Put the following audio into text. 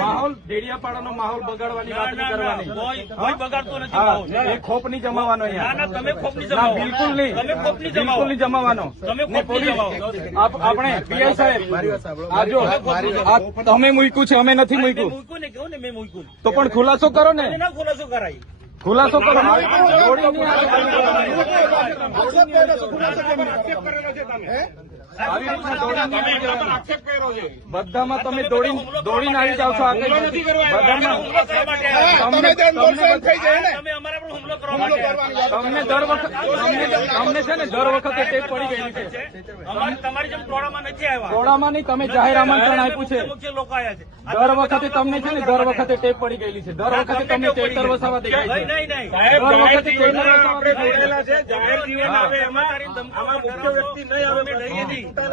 માહોલ ડેડિયાપાડાનો માહોલ બગાડવાની વાત નહીં કરવાની. કોઈ બગાડતો નથી. એ ખોપ નહીં જમાવાનો અહીંયા. તમે ખોપ નહીં ના, જમાવો. બિલકુલ નહીં. તમે ખોપ નહીં બિલકુલ જમાવો. નહીં જમાવાનો. તમે ને ખોપ નહીં પોલીસ જમાવો. આપણે પીઆઈ સાહેબ આ જો આ તમે મૂક્યું છે, અમે નથી મૂક્યું. મૂક્યું ને કહું ને મેં મૂક્યું. તો પણ ખુલાસો કરો ને. ના ખુલાસો કરાય. ખુલાસો કરો. આવી રીતના બધામાં તમે દોડીને આવી જાવ છો. તમે અમારા પર હુમલો કરવા માટે. તમને તમને છે ને દર વખતે ટેપ પડી ગયેલી છે. તમારી જેમ ટોળામાં નથી આવ્યા. ટોળામાં નહીં, તમે જાહેર આમંત્રણ આપ્યું છે. મુખ્ય લોકો આવ્યા છે. દર વખતે તમને છે ને દર વખતે ટેપ પડી ગયેલી છે. દર વખતે તમને ટેટર વસાવા દેખાય છે. નહીં નહીં દર વખતે ટેટર વસાવા દેખાય છે. જાહેર જીવન આવે એમાં મુખ્ય વ્યક્તિ નહીં આવે.